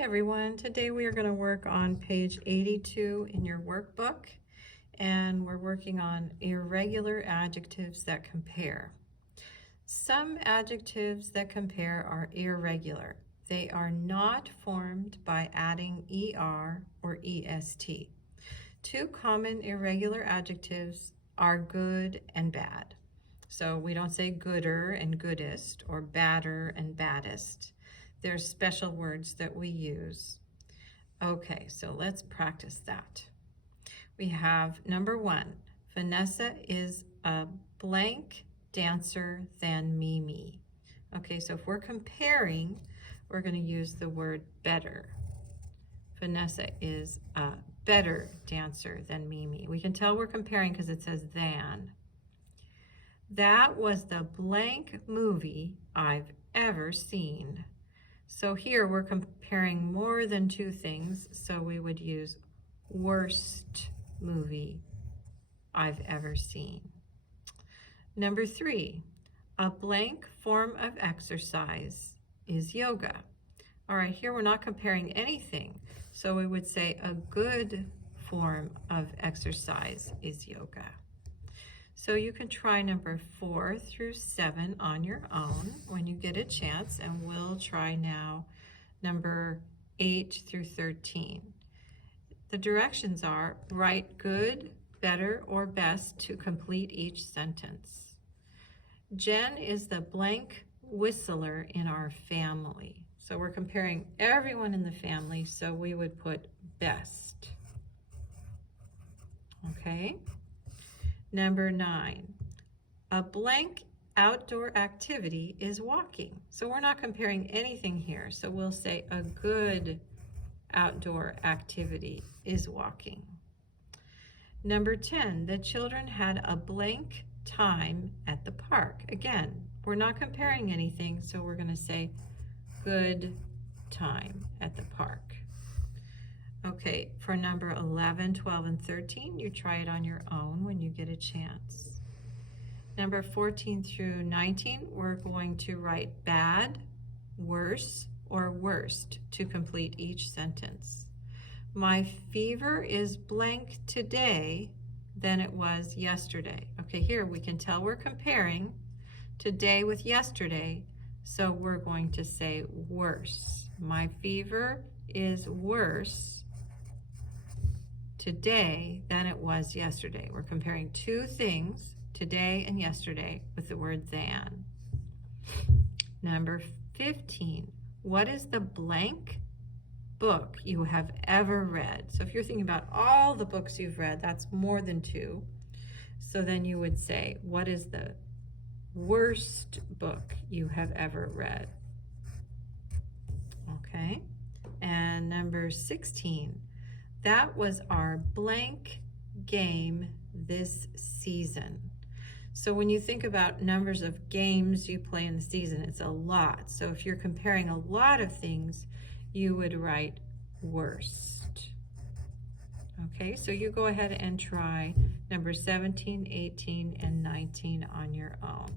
Hi everyone, today we are going to work on page 82 in your workbook, and we're working on irregular adjectives that compare. Some adjectives that compare are irregular. They are not formed by adding ER or EST. Two common irregular adjectives are good and bad. So we don't say gooder and goodest or badder and baddest. There's special words that we use. Okay, so let's practice that. We have number one, Vanessa is a blank dancer than Mimi. Okay, so if we're comparing, we're going to use the word better. Vanessa is a better dancer than Mimi. We can tell we're comparing because it says than. That was the blank movie I've ever seen. So here we're comparing more than two things, so we would use worst movie I've ever seen. Number three, a blank form of exercise is yoga. All right, here we're not comparing anything, so we would say a good form of exercise is yoga. So you can try number 4 through 7 on your own when you get a chance, and we'll try now number 8 through 13. The directions are write good, better, or best to complete each sentence. Jen is the blank whistler in our family. So we're comparing everyone in the family, so we would put best. Okay. Number 9, a blank outdoor activity is walking. So we're not comparing anything here. So we'll say a good outdoor activity is walking. Number 10, the children had a blank time at the park. Again, we're not comparing anything, so we're going to say good time at the park. Okay, for number 11, 12, and 13, you try it on your own when you get a chance. Number 14 through 19, we're going to write bad, worse, or worst to complete each sentence. My fever is blank today than it was yesterday. Okay, here we can tell we're comparing today with yesterday, so we're going to say worse. My fever is worse today than it was yesterday. We're comparing two things, today and yesterday, with the word than. Number 15, what is the blank book you have ever read? So if you're thinking about all the books you've read, that's more than 2. So then you would say, what is the worst book you have ever read? Okay, and number 16, that was our blank game this season. So when you think about numbers of games you play in the season, it's a lot. So if you're comparing a lot of things, you would write worst. Okay, so you go ahead and try number 17, 18, and 19 on your own.